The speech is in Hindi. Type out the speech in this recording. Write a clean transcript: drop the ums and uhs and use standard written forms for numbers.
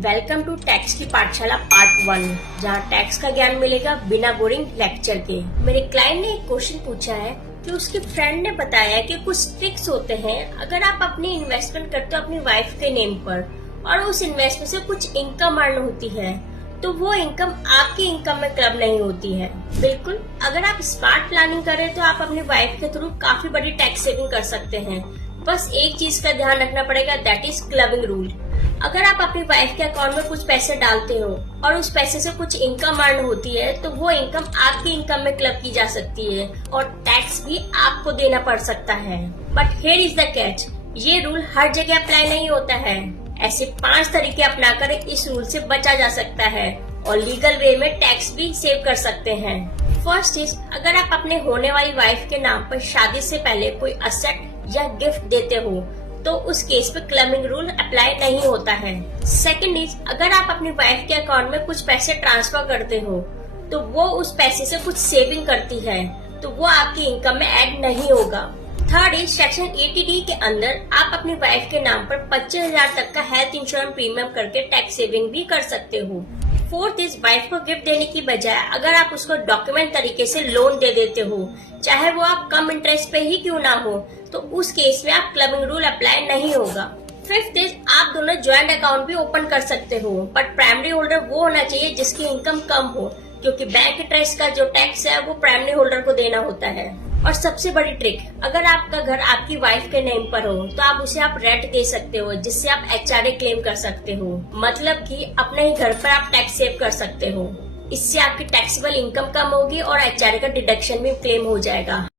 वेलकम टू टैक्स की पाठशाला पार्ट 1, जहां टैक्स का ज्ञान मिलेगा बिना बोरिंग लेक्चर के। मेरे क्लाइंट ने एक क्वेश्चन पूछा है कि उसके फ्रेंड ने बताया कि कुछ ट्रिक्स होते हैं अगर आप अपनी इन्वेस्टमेंट करते हो अपनी वाइफ के नेम पर और उस इन्वेस्टमेंट से कुछ इनकम अर्न होती है तो वो इनकम आपकी इनकम में क्लब नहीं होती है। बिल्कुल, अगर आप स्मार्ट प्लानिंग करें तो आप अपनी वाइफ के थ्रू काफी बड़ी टैक्स सेविंग कर सकते हैं। बस एक चीज का ध्यान रखना पड़ेगा, दैट इज क्लबिंग रूल। अगर आप अपनी वाइफ के अकाउंट में कुछ पैसे डालते हो और उस पैसे से कुछ इनकम अर्न होती है तो वो इनकम आपकी इनकम में क्लब की जा सकती है और टैक्स भी आपको देना पड़ सकता है। But here is the catch, ये रूल हर जगह अप्लाई नहीं होता है। ऐसे 5 तरीके अपनाकर इस रूल से बचा जा सकता है और लीगल वे में टैक्स भी सेव कर सकते हैं। फर्स्ट इज, अगर आप अपने होने वाली वाइफ के नाम पर शादी से पहले कोई असेट या गिफ्ट देते हो तो उस केस पे क्लबिंग रूल अप्लाई नहीं होता है। सेकंड इज, अगर आप अपनी वाइफ के अकाउंट में कुछ पैसे ट्रांसफर करते हो तो वो उस पैसे से कुछ सेविंग करती है तो वो आपकी इनकम में ऐड नहीं होगा। थर्ड इज, सेक्शन 80D के अंदर आप अपनी वाइफ के नाम पर 25,000 तक का हेल्थ इंश्योरेंस प्रीमियम करके टैक्स सेविंग भी कर सकते हो। फोर्थ इज, वाइफ को गिफ्ट देने की बजाय अगर आप उसको डॉक्यूमेंट तरीके से लोन दे देते हो, चाहे वो आप कम इंटरेस्ट पे ही क्यों ना हो, तो उस केस में आप क्लबिंग रूल अप्लाई नहीं होगा। फिफ्थ इज, आप दोनों ज्वाइंट अकाउंट भी ओपन कर सकते हो, बट प्राइमरी होल्डर वो होना चाहिए जिसकी इनकम कम हो, क्योंकि बैंक इंटरेस्ट का जो टैक्स है वो प्राइमरी होल्डर को देना होता है। और सबसे बड़ी ट्रिक, अगर आपका घर आपकी वाइफ के नेम पर हो तो आप उसे रेंट दे सकते हो, जिससे आप HRA क्लेम कर सकते हो। मतलब कि अपने ही घर पर आप टैक्स सेव कर सकते हो। इससे आपकी टैक्सेबल इनकम कम होगी और HRA का डिडक्शन भी क्लेम हो जाएगा।